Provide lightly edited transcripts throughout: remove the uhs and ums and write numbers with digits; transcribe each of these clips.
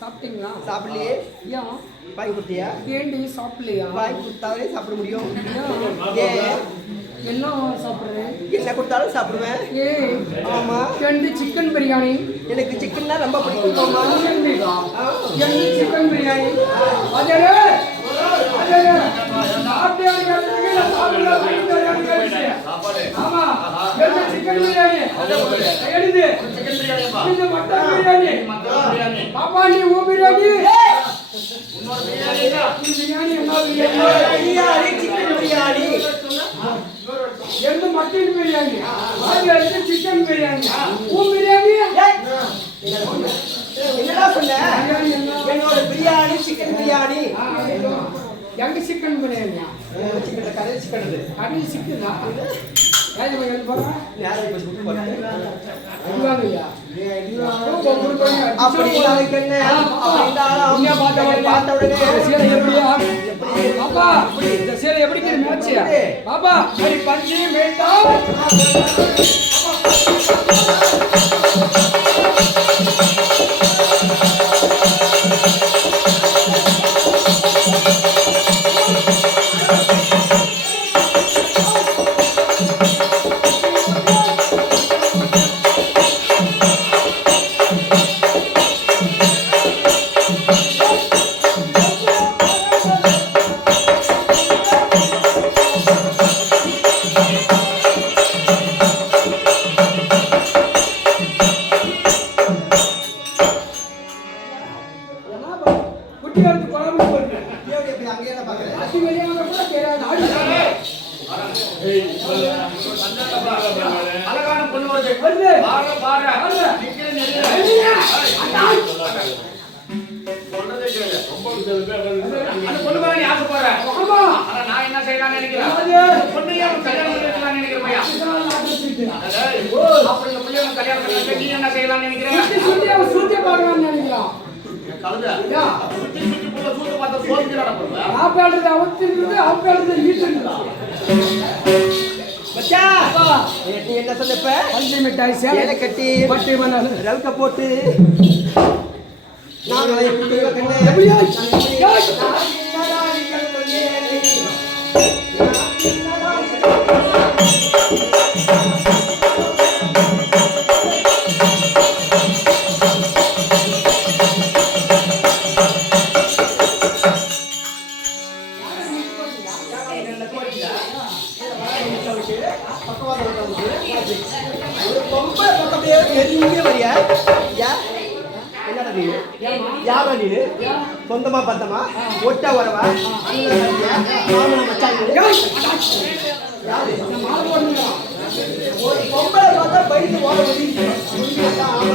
சாப்பிட்டீங்களா? சாப்பிடலையே. ஏன் வாங்கி கொடுத்தியா? ஏண்டி சாப்பிடலையா? வாங்கி கொடுத்தாலே சாப்பிட முடியும். ஏன் என்ன சாப்பிடுறேன்? என்ன கொடுத்தாலும் சாப்பிடுவேன். ஆமா. ரெண்டு சிக்கன் பிரியாணி. எனக்கு சிக்கன்னா ரொம்ப பிடிக்கும். சிக்கன் பிரியாணி. ஆமா சிக்கன் பிரியாணி. மட்டன் பிரியாணி. பாப்பா நீ ஊ பிரியாணி. சிக்கன் பிரியாணி. ரெண்டு மட்டன் பிரியாணி. சிக்கன் பிரியாணி. ஊ பிரியாணி. என்னடா சொன்ன? என்னோட பிரியாணி சிக்கன் பிரியாணி. எங்க சிக்கன் பிரியாணியா? கடையில் சிக்கன். கடையில் சிக்கனா? என்ன சொன்னப்ப மிட்டாய் சேலை கட்டி பட்டி மணல் ரவுக்க போட்டு சொந்தமா பத்தமா ஒட்ட வரவா மாமன மச்சாங்க ஒரு பொம்பளை பார்த்தா பைக்கு ஓட முடியும்.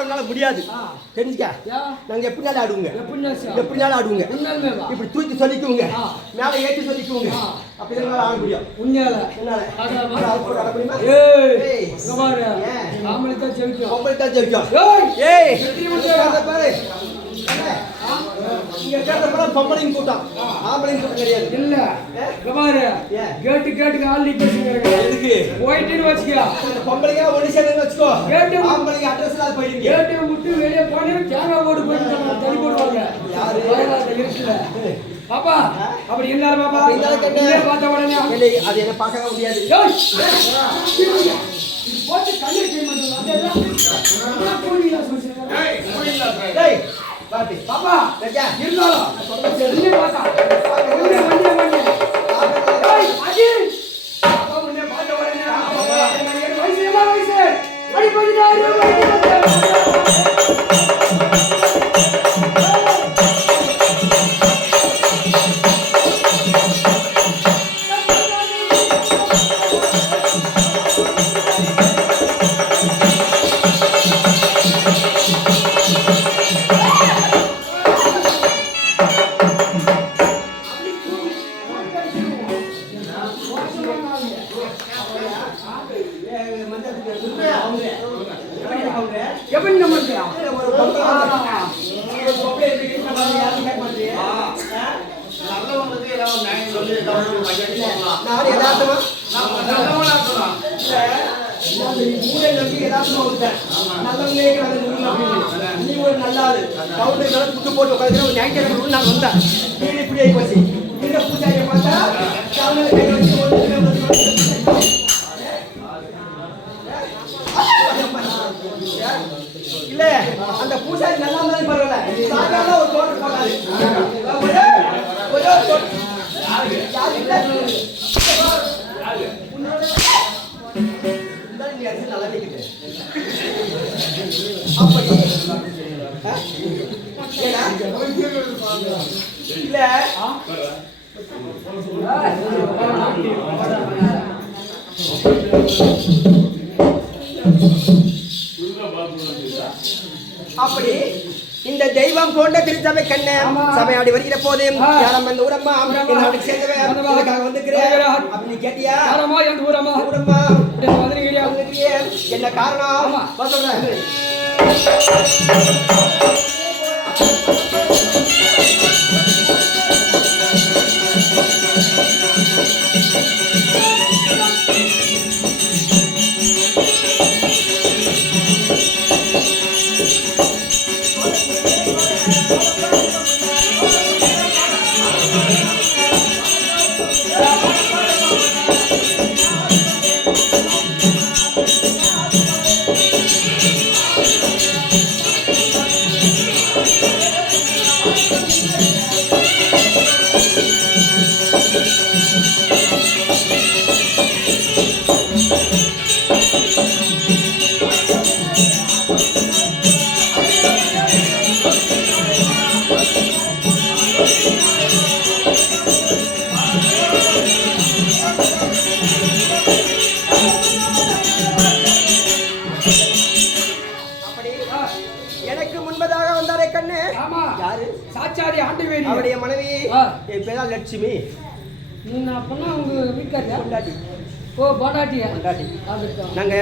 ஆடனால முடியாது. தெரிஞ்சுக்க. நாங்க எப்படினாலும் ஆடுவோங்க. எப்படினாலும் ஆடுவோங்க. இப்படி தூக்கி சொல்லிக்குவோங்க. மேல ஏற்றி சொல்லிக்குவோங்க. அப்படிதான் ஆட முடியும். உண்மையால பொம்பளைங்க கூட்டம் ஆம்பளைங்க கூட்டம் கிடையாது. இல்ல கேட்டு கேட்டுக்கு ஆள் எதுக்கு போயிட்டு வச்சுக்கோ. பொம்பளைங்க ஒண்ணு சேர்ந்து வச்சுக்கோ. கேட்டு ஆம்பளைங்க அட்ரஸ் அது போயிடுங்க. கேட்டு விட்டு வெளியே போனே தேங்காய் போட்டு போயிட்டு தள்ளி போடுவாங்க. யாரு இருக்குல்ல பாப்பா அப்படி இருந்தாலும் பாப்பா பார்த்த உடனே அது என்ன பார்க்க முடியாது. போட்டு கண்ணு பாப்பா இருந்தாலும் இல்ல அந்த பூசாரி நல்லா இருந்தாலும் பரவாயில்ல. சாதாரண ஒரு தோட்டம் போட்டாரு. அப்படி இந்த தெய்வம் கொண்ட திருச்சபை கண்ணே சபையாடி வருகிற போது யாரும் அந்த ஊரம்மா சேர்ந்தவன் வந்துக்கிறேன் அப்படின்னு கேட்டியா? ஊரம்மா என்ன காரணம் சொல்றேன். அவருடைய மனைவி பேர் லட்சுமி. நாங்க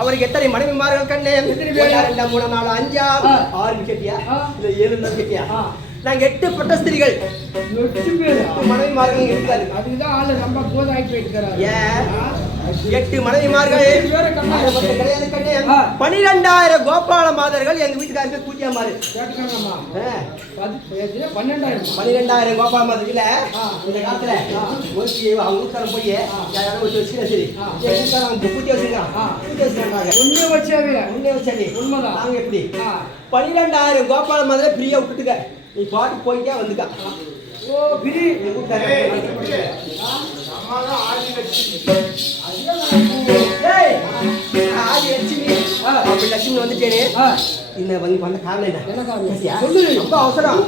அவருக்கு எத்தனை மனைவிமார்கள் கண்ணே? 2 3 4 5 6 கேட்டியா? இல்ல 7 கேட்டியா? நாங்க 8 பட்ட ஸ்திரீகள். 8 பேர் மனைவிமார்கள் இருக்காரு. அதுதான் ஆளு ரொம்ப கோதாய் போயிட்டாரு. ஏன் 8 மனைவிமார்கள் கிடையாது கண்ணே. 12000 கோபால மாதர்கள் எங்க வீட்டுக்காரருக்கு கூட்டியா மாறு. கேட்டுக்கணுமா? 12000 கோபால மாதர் இல்ல இந்த காலத்துல அவங்க ஊர்க்காரன் போய் யாரும் வச்சு வச்சுக்கிறேன். சரி அவங்க கூட்டி வச்சிருக்கான். கூட்டி வச்சிருக்காங்க. உண்மையை வச்சாவே உண்மைதான். நாங்க எப்படி 12000 கோபால மாதரை ஃப்ரீயா விட்டுட்டுக்க. நீ பாட்டு போயிட்டே வந்துக்கா. ஓ பிரி லட்சுமி வந்துட்டேனே. இந்த வந்த காரணம் என்ன காரணம் சொல்லு. ரொம்ப அவசரம்.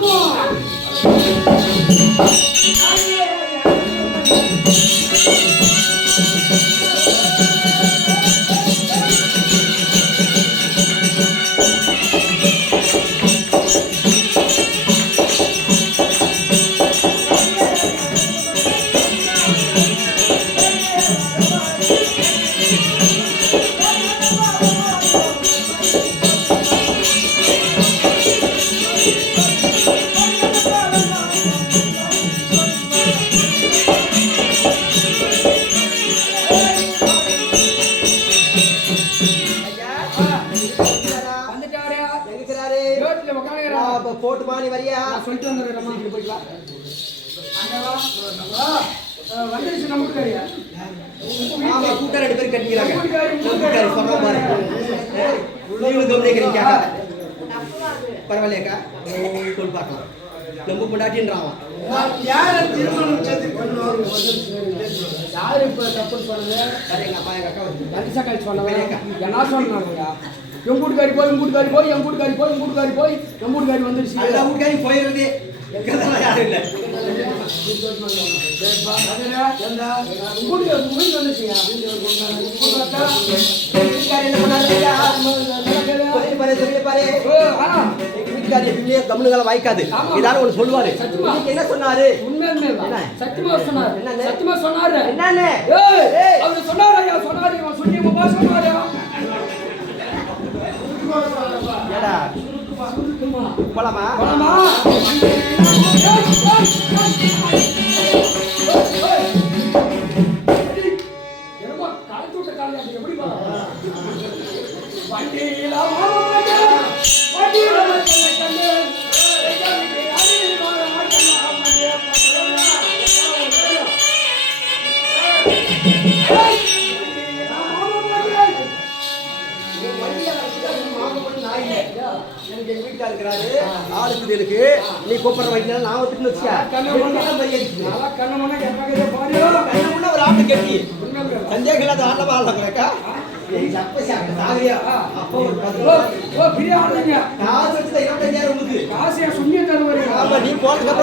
இங்க உட்காருங்க. போட்டுமா நீ வரியா? நான் சொல்லிட்டு வந்துடுறேம்மா. இங்க போயிட்டு வா. வந்துருச்சு நம்ம வீட்டுக்காரியா? ஆமா, கூட்ட 2 பேர் கட்டிக்கிறாங்க. கூட்டாரி சொல்ற பாரு. நீங்களும் கவனிக்கிறீங்க. பரவாயில்லையாக்கா? சொல் பார்க்கலாம். நம்ம பொண்டாட்டின்றான். யார திருமணம் செய்து பண்ணுவாங்க? யாரு இப்ப தப்பு சொன்னது? எங்க அப்பா எங்க அக்கா வந்து கண்டிசா கழிச்சு சொன்னாங்க. என்ன சொன்னாங்க? என் வீட்டுக்காரி போய் என் வீட்டுக்காரி போய் என் வீட்டுக்காரி போய் என் வீட்டுக்காரி போய் என் வீட்டுக்காரி வந்துருச்சு. எல்லா வீட்டுக்காரி போயிடுறது யாரும் இல்லை. தமிழ்களை வாய்க்காது ஏதாவது ஒண்ணு சொல்லுவாரு. என்ன சொன்னாரு? சத்தியமா சொன்னாரு. சத்தியமா சொன்னாரு. என்னன்னு அவரு சொன்னாரு. ஐயா சொன்னாரு. இவன் சொல்லி சொன்னாரு. ஏடா போலாமா? போலாமா? என்னமா காலத்து விட்ட காலையா எப்படி வா? வண்டியில மாமா வண்டியில கண்ணு எனக்கு வீட்டுல இருக்கிறாரு ஆளுக்கு இருக்கு. நீ கூப்பிடுற வைக்கல நான் ஒத்துட்டு வச்சியா? ஒரு ஆட்டு கட்டி சந்தேகம் இல்லாத ஆட்டமா ஆடலாக்கா? காசு வச்சு 25,000 உங்களுக்கு. காசு சுண்ணிய தருவாரு. ஆமா, நீ போனதுக்கு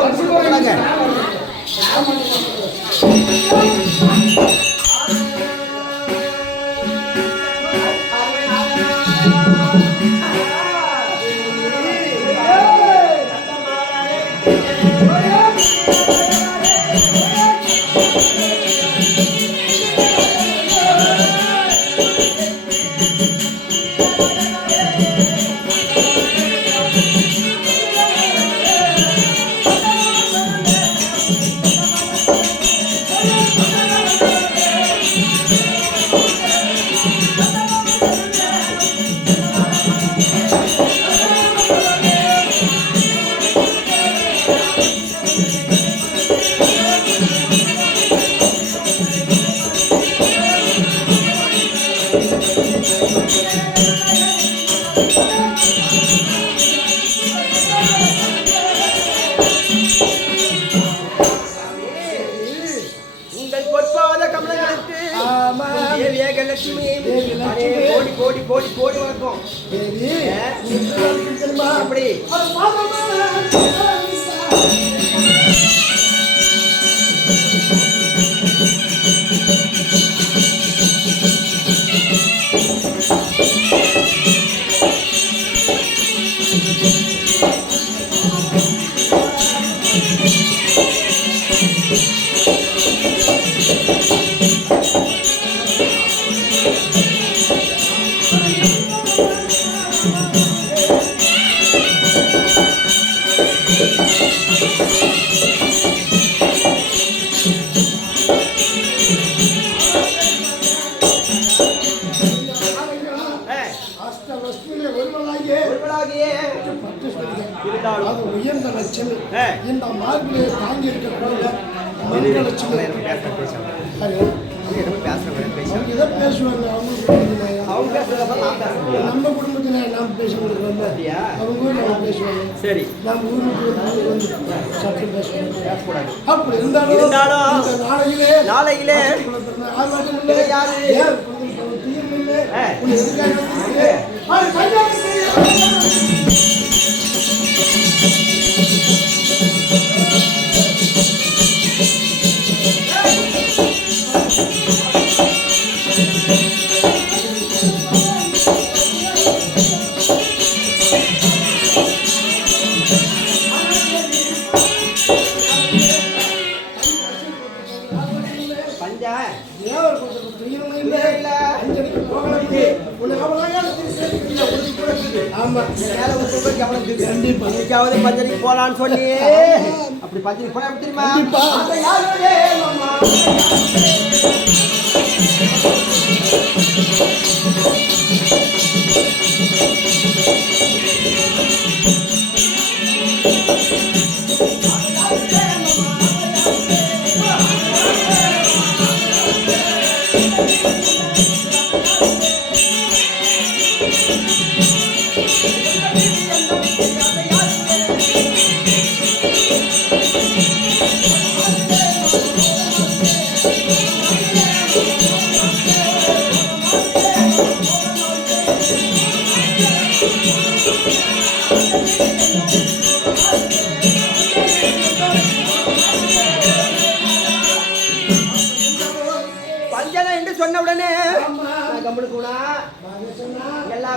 லட்சுமி கோடி கோடி கோடி கோடி வணக்கம். அப்படி உயர்ந்த லட்சுமி இந்த மார்பிலே தாங்கி இருக்கக்கூடிய லட்சுமி பேசுவாங்க. நம்ம குடும்பத்துல நாம் பேசுவோம், அவங்க பேசுவாங்க. சரி, நம்ம ஊருக்கு வந்து சட்டம் பேசுவாங்க. அப்படி இருந்தாலும் நாளையிலே பஞ்சனைக்கு போலான்னு சொல்லி அப்படி பஞ்சனைக்கு போனா தெரியுமா?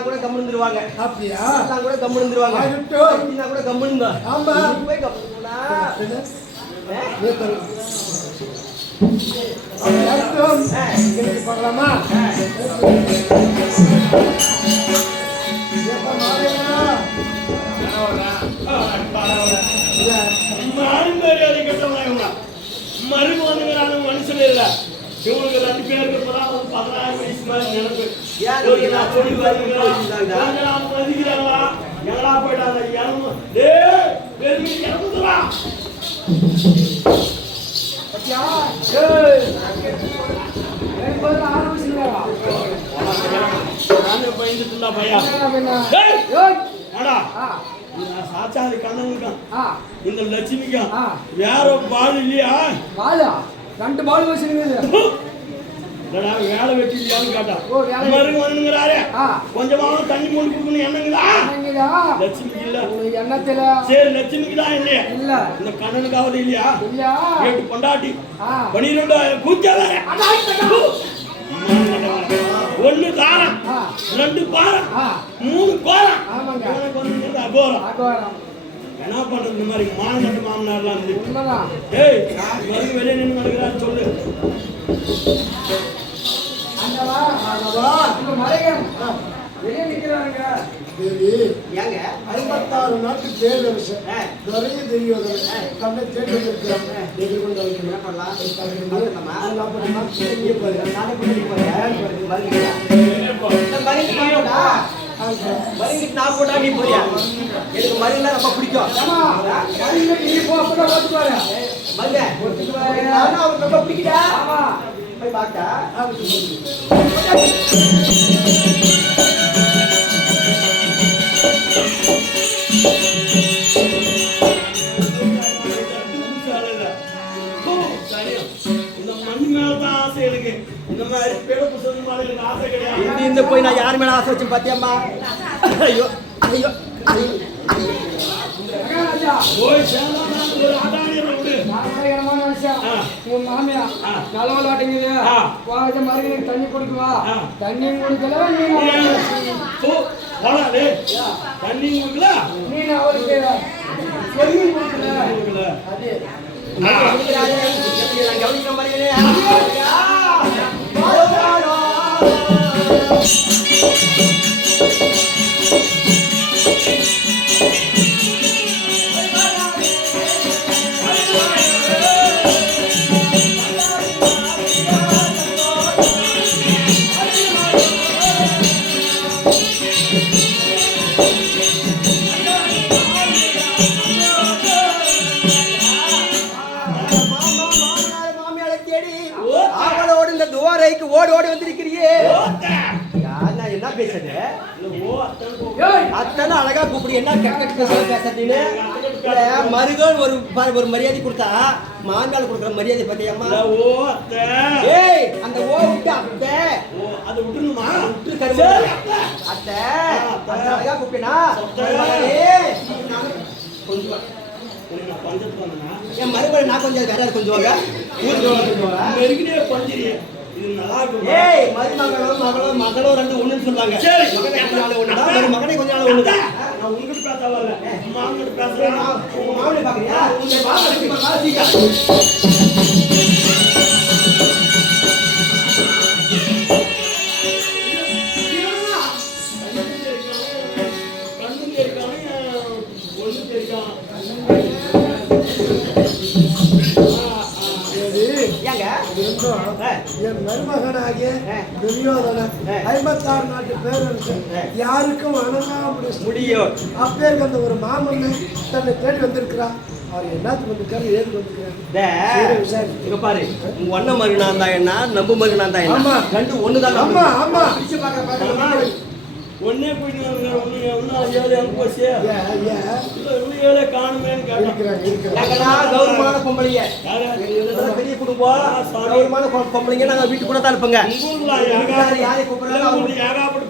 கூட கம்முந்துருவாங்க. அப்படியா? எல்லாம் கூட கம்முந்துருவாங்க. நான் கூட கம்முந்தா. ஆமா. போய் கம்முனா. பார்க்கலாமா? மரும வந்துங்கிறாங்க மனுஷன் இல்ல. இவங்களுக்கு 2 பேருக்கு இப்பதான் 16 வயசு மாதிரி நினைப்பு. மதிக்கிறாங்களா எங்களா போயிட்டாங்க இறந்துடா. பயந்துட்டு இருந்தா பையா சாச்சாரி கண்ணனுக்கும் இந்த லட்சுமிக்கும் வேற பால் இல்லையா? பாலா 2 பால் வச்சிருக்குது. வேலை வெட்டி இல்லையான்னு கேட்டா மருங்க வந்துங்கிறாரு. கொஞ்சமாவது தண்ணி மூணு கொடுக்கணும் என்னங்களா? லட்சுமிக்கு இல்ல எண்ணத்துல. சரி லட்சுமிக்கு தான் இல்லையா? இல்ல இந்த கண்ணனுக்காவது இல்லையா? இல்லையா? 8 பொண்டாட்டி 12,000 கூச்சாத 1 தாரம் 2 பாரம் 3 கோரம். அகோரம் என்ன பண்றது? இந்த மாதிரி மானகட்டு மாமனார்லாம் இருந்து ஏய் மருந்து வெளியே நின்று நடக்கிறான்னு சொல்லு. வெளியே நிக்கிறாங்க. 56 நாட்டு பேரரசு நிறைய தெரியும். தன்னை தேடி வந்திருக்கிறாங்க. நான் போட்டா நீ போறியா? எனக்கு மருந்துல ரொம்ப பிடிக்கும். ரொம்ப பிடிக்குதா? போய் பார்த்தா இந்த போய் நான் யார் மேல ஆசை வச்சு பாத்தியம்மா? ஐயோ ஐயோ உன் மாமியா நல்ல மருகனுக்கு தண்ணி குடிக்குவா. தண்ணி குடிக்கல தண்ணி குடிக்கல நீ அவருக்கு சொல்லி கொடுக்கல. அது கவனிக்கிற மாதிரி ஓடி ஓடி வந்திருக்கிறியே. என்ன பேசுறது? அத்தனை அழகா கூப்பிடு. என்ன கெட்ட பேசுறீங்க? மருகன் ஒரு மரியாதை கொடுத்தா மாங்கால் கொடுக்குற மரியாதை பத்தியம்மா. ஏய் அந்த ஓ விட்டு அத்தை அதை விட்டுணுமா? விட்டு தருவா அத்தை. அழகா கூப்பிட்டா கொஞ்சம் என் மருமகள் நான் கொஞ்சம் வேற கொஞ்சம் ஏய் மருமகளோ மகளோ 2 ஒண்ணுன்னு சொல்றாங்க. மகனே கொஞ்ச நாள் ஒண்ணுதான். நான் உங்களுக்கு பேசல மாமனுக்கு பேசுறேன். உங்க மாமனை பாக்குறியா? உங்க மாமனுக்கு பாசிக்கா என் மருமகனாகிய துரியோதனன் 56 நாட்டு பேரரசு யாருக்கும் வணங்க முடியும். அப்பேருக்கு அந்த ஒரு மாமன் தன்னை தேடி வந்திருக்கிறான். அவர் எல்லாத்துக்கு வந்திருக்காரு, ஏதுக்கு வந்திருக்காரு பாரு. உங்க ஒன்ன மருகனா இருந்தா என்ன, நம்பு மருகனா இருந்தா என்ன? 2 ஒண்ணுதான். ஆமா ஆமா ஒன்னே போயிட்டு காணுமேன்னு கௌரவமான பொம்பளைங்க, பெரிய குடும்பம், கௌரவமான பொம்பளைங்க. நாங்க வீட்டுக்கு கூட தான் இருப்போங்க.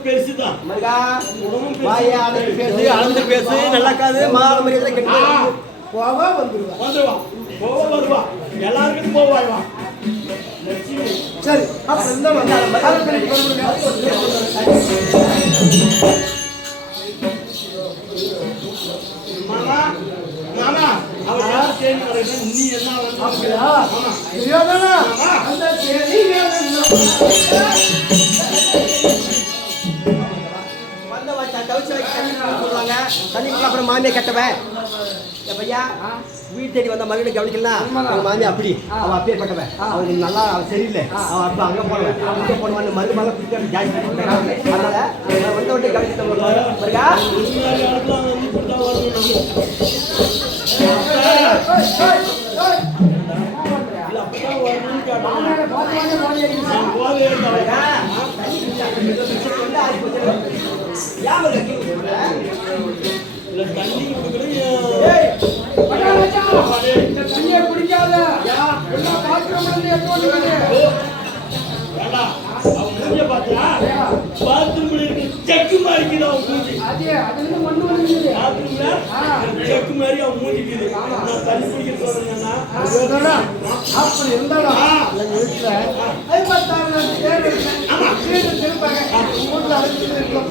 பெருசுதான் பேசு, அளந்து பேசு, நல்லாக்காது மாலை மரியாதை கெட்டு போவா வந்துருவா வருவா எல்லாருக்கும் போவாய்வா. சரி அப்ப இந்த மாமா மாமா அவர் யார் தேடி வரேன் நீ என்ன அப்படியா தெரியாதானா அந்த தேடி வந்த வச்சா தவிச்சு வைக்க சொல்லுவாங்க தண்ணி அப்புறம் மாமியை கட்டவன் பையா வீடு தேடி வந்த மகனை கவனிக்கலாம் அவன் மாமி அப்படி அவன் அப்பேற்பட்டவன் அவனுக்கு நல்லா அவன் சரியில்லை அவன் அப்ப அங்க போனவன் அங்க போனவன் மருமக பிடிக்க ஜாஸ்தி அதனால வந்தவன்ட்டு கவனிச்சு வருகா தண்ணியை குடிக்காத எல்லாம் பாத்ரூம்ல இருந்து எடுத்து வந்துருக்குது. பாத்ரூம்ல இருக்கு செக்கு மாதிரி அவன் மூஞ்சி அது அதுல மண்ணு வந்துருக்குது. பாத்ரூம்ல செக்கு மாதிரி அவன் மூஞ்சிக்குது நான் தண்ணி குடிக்க சொல்றேன்னா அப்படி இருந்தாலும் எங்க வீட்டுல 56 பேர் திருப்பாங்க வீட்டுல அழைச்சிட்டு இருக்கோம்.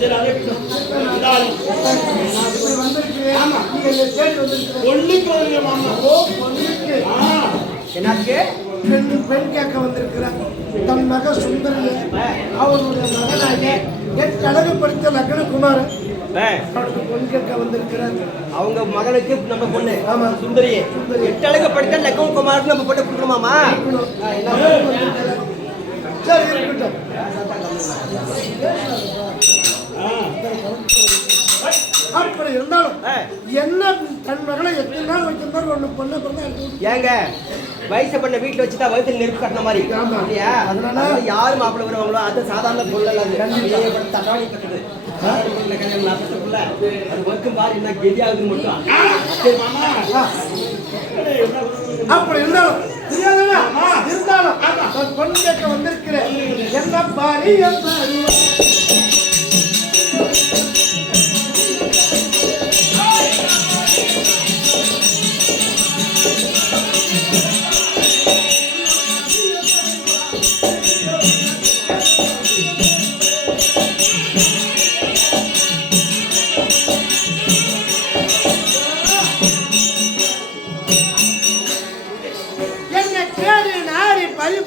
சரி அதே நான் இப்படி வந்திருக்கிறேன் நீங்க என்னை தேடி வந்திருக்கிறேன். ஒண்ணுக்கு வருங்க மாமா ஓ பொண்ணுக்கு என்னாச்சு பெண் கேட்க வந்திருக்கிறார். தன் மக சுந்தரியை அவருடைய மகனாக 8 அழகு படித்த லக்னகுமார் அவருக்கு பொன் கேட்க வந்திருக்கிறார். அவங்க மகனுக்கு நம்ம பொண்ணு ஆமா சுந்தரியே 8 அழகு படித்த லக்னம் குமாருக்கு நம்ம பொண்ணு கொடுக்கணுமாமா சரி இருக்கட்டும். அப்படி இருந்தாலும் என்ன தன் மகளை எத்தனை நாள் வைத்திருந்தாலும் ஒண்ணு பொண்ணை பிறந்தா ஏங்க வயசு பண்ண வீட்டுல வச்சுட்டா வயசுல நெருப்பு கட்டின மாதிரி இல்லையா அதனால யாரு மாப்பிள்ள வருவாங்களோ அது சாதாரண பொருள் அது தட்டாணி கட்டுது அது ஒர்க்கும் பாரு என்ன கெதியாகுது மட்டும் அப்படி இருந்தாலும் இருந்தாலும் நான் பொண்ணு கேட்க வந்திருக்கிறேன். என்ன பாரி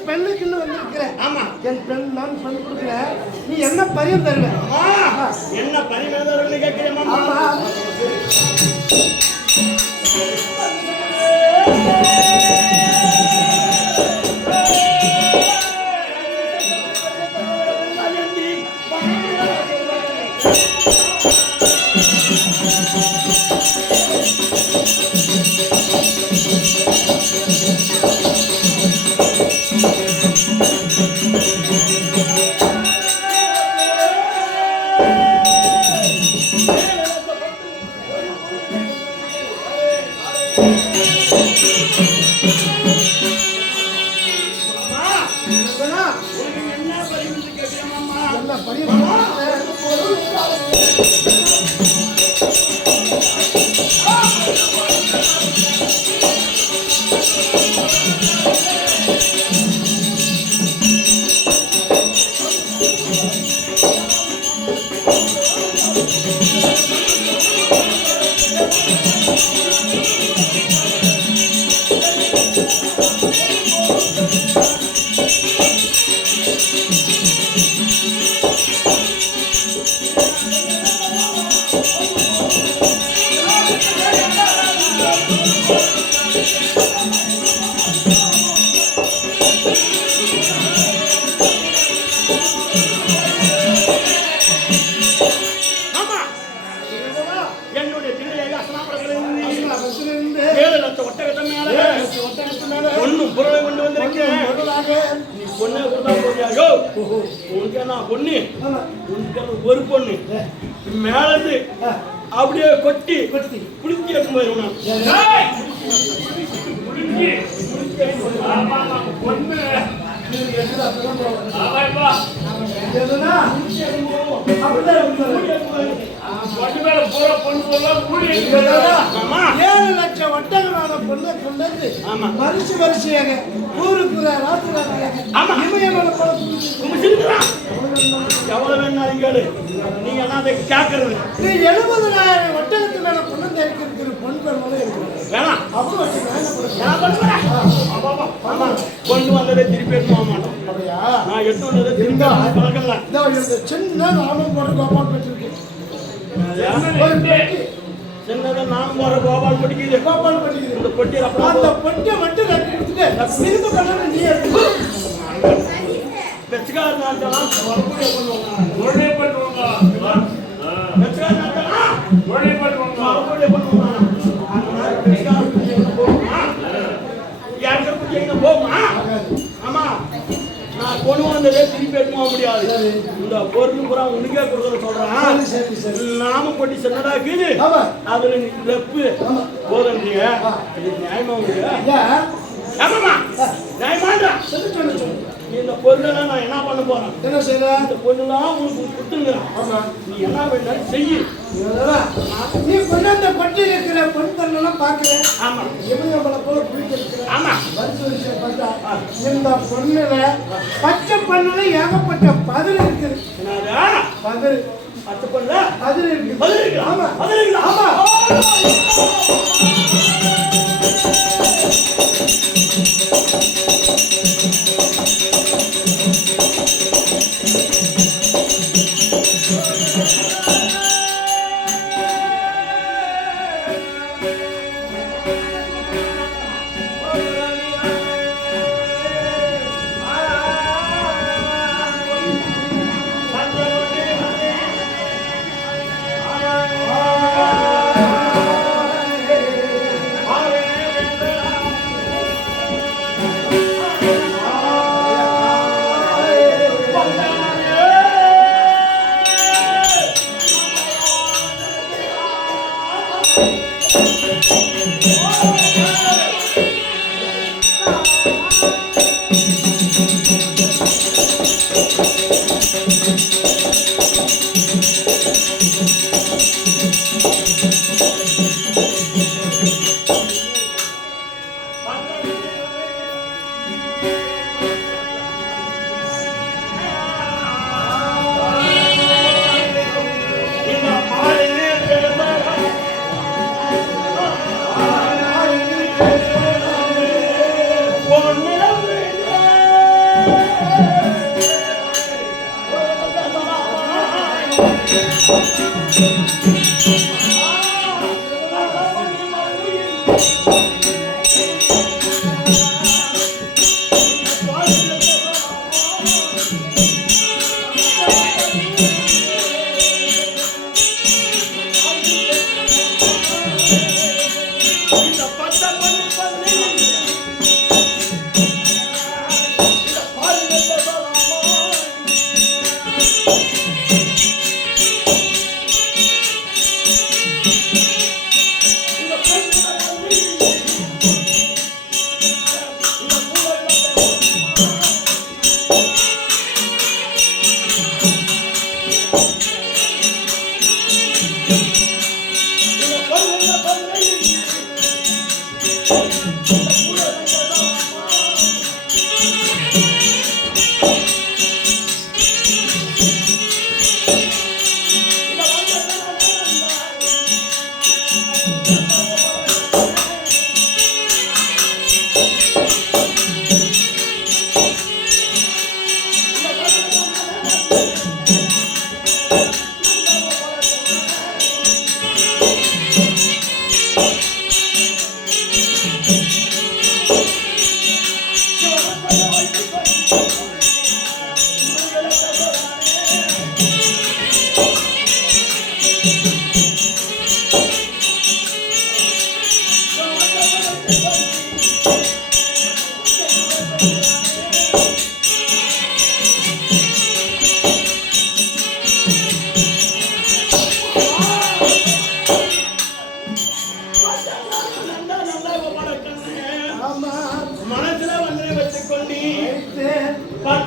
பெண்ணுக்குன்னு வந்திருக்கிறேன். ஆமா என் பெண் நான் பெண் கொடுக்கிறேன். நீ என்ன பரியம் தருவ? என்ன பரிமாதவர்கள் கேட்கிறேன் ஆமா ஒரு பொண்ணு மேலது அப்படியே கொட்டி குளிக்கி எடுத்து பொண்ணு எதுனா அப்படிதான் ஆமா 7 லட்சம் ஒட்டகமான பொண்ணை கொண்டது வரிசையாக ஊருக்குற ராத்திராத்திரியாக இமயமலை போல எவ்வளவு வேணாலும் கேளு நீங்க என்ன அதை கேட்கறது நீ 70,000 ஒட்டகத்து மேல பொண்ணு இருக்கிற பொன் பெருமளை இருக்கு வேணாம் அப்புறம் கொண்டு வந்ததை திருப்பி எடுத்து போக மாட்டோம் அப்படியா நான் எடுத்து வந்ததை திரும்ப பழக்கல இந்த சின்ன நானும் போட்டு கோபால் பெற்றிருக்கேன் சின்னதை நான் போற கோபால் படிக்குது கோபால் படிக்குது இந்த பொட்டி அந்த பொட்டியை மட்டும் கட்டி கொடுத்துட்டு திரும்ப பண்ண நீ வெச்சுக்கார நாட்டெல்லாம் போகுமா ஆமா நான் கொண்டு வந்ததே திருப்பி எடுத்து போக முடியாது இந்த பொருள் பூரா உனக்கே கொடுக்க சொல்றேன் நாம போட்டி சின்னதா இருக்குது அதுல நீ லெப்பு போதன்றிய இது நியாயமா உங்களுக்கு ஆமாமா நியாயமாண்டா நீ இந்த பொருளெல்லாம் நான் என்ன பண்ண போறேன் என்ன செய்யற இந்த பொருளெல்லாம் உனக்கு கொடுத்துருங்கிறேன் ஆமா நீ என்ன வேணாலும் செய்யு நீ கொண்டு அந்த பொட்டியில் இருக்கிற பொன் பொருளெல்லாம் பார்க்கிறேன் ஆமா இமயமலை போல குளிக்க இருக்கிறேன் ஆமா வரிசை பார்த்தா இந்த பொண்ணுல பச்சை பொண்ணுல ஏகப்பட்ட பதில் இருக்குது என்னடா பதில் பச்சை பொண்ணுல பதில் இருக்கு பதில் இருக்கு ஆமா பதில் இருக்கு ஆமா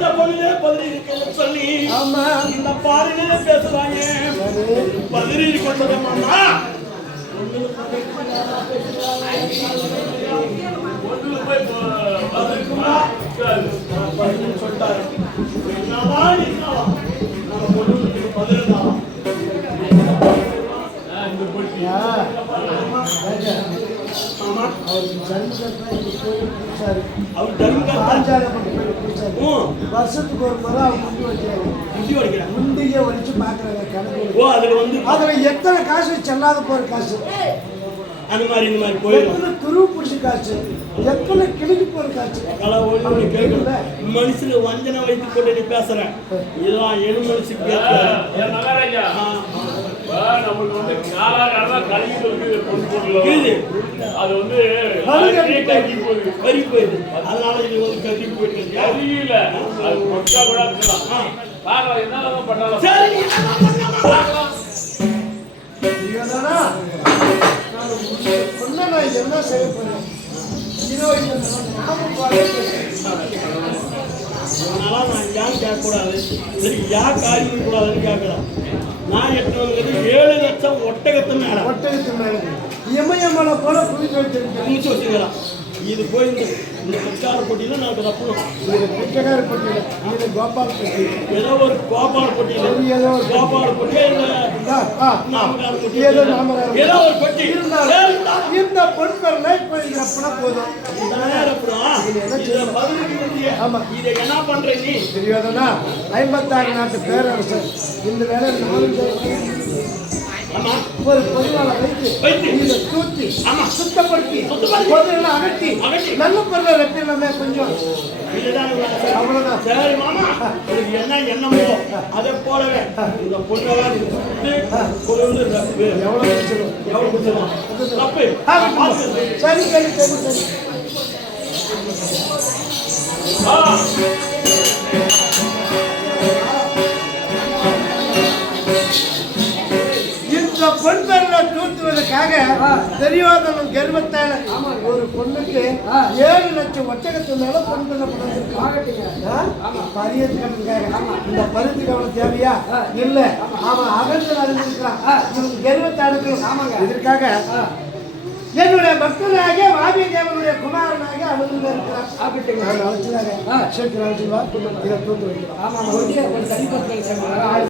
பார்த்த பொழுதே பதிரி இருக்க சொல்லி ஆமா இந்த பாருங்க பேசுறாங்க பதிரி இருக்க சொல்லுமா சொல்லிட்டாரு என்னதான் நம்ம பொண்ணு பதினெல்லாம் வருஷத்துக்கு ஒரு முறை அவங்க முண்டியை வலிச்சு பாக்குறாங்க கணக்கு அதுல எத்தனை காசு செல்லாத போற காசு அந்த மாதிரி இந்த மாதிரி போயிடும் துருவு பிடிச்ச காசு எத்தனை கிளிக்கு போற காசு கேட்கல மனுஷனுக்கு வஞ்சனை வைத்து போட்டு நீ பேசுறேன் இதெல்லாம் எழு மனுஷன் நமக்கு வந்து காலாகாலம் கழுவி அது வந்து கறி போயிடுது அதனால இது வந்து கறி போயிட்டு கறியில அது மொத்தா கூட இருக்கலாம் பார்க்கலாம் என்ன பண்ணலாம் என்ன செய்ய போறேன் அதனால நான் ஏன் கேட்கக்கூடாது சரி ஏன் காரியம் கூடாதுன்னு கேட்கலாம் நான் எட்டு 7 லட்சம் ஒட்டகத்து மேல இமயமலை போல குளிச்சு வச்சிருக்கேன் இது போய் இந்த பிச்சைக்கார போட்டியில நான் தப்பணும் பிச்சைக்கார போட்டியில இது கோபால் போட்டி ஏதோ ஒரு கோபால் போட்டியில ஏதோ ஒரு கோபால் போட்டி நாமக்கார போட்டி ஏதோ ஒரு போட்டி இந்த பொண்ணுல இப்ப இது அப்பனா போதும் ஆமா இதை என்ன பண்ற நீ தெரியாதனா 56 நாட்டு பேரரசர் இந்த வேலை 4 ஒரு பொருளால வைத்து இதை தூத்தி சுத்தப்படுத்தி பொருளெல்லாம் அகட்டி நல்ல பொருளை வெட்டிடலாமே கொஞ்சம் அவ்வளவுதான் சரி மாமா என்னமோ அதை போலவே இந்த பொருளெல்லாம் எவ்வளவு தப்பு சரி சரி சரி சரி பொன் பெருல தூத்துவதற்காக தெரியாதவன் கர்வத்தால ஒரு பொண்ணுக்கு 7 லட்சம் ஒட்டகத்து மேல பொன் பெருல இந்த பருத்தி கவனம் தேவையா இல்ல அவன் அகன்று அறிந்திருக்கிறான் இவன் கர்வத்தை அடக்கணும் இதற்காக என்னுடைய பக்தனாக வாதிய தேவனுடைய குமாரனாக அமர்ந்து இருக்கிறான் அழைச்சினாங்க இதை தூத்து வைக்கலாம்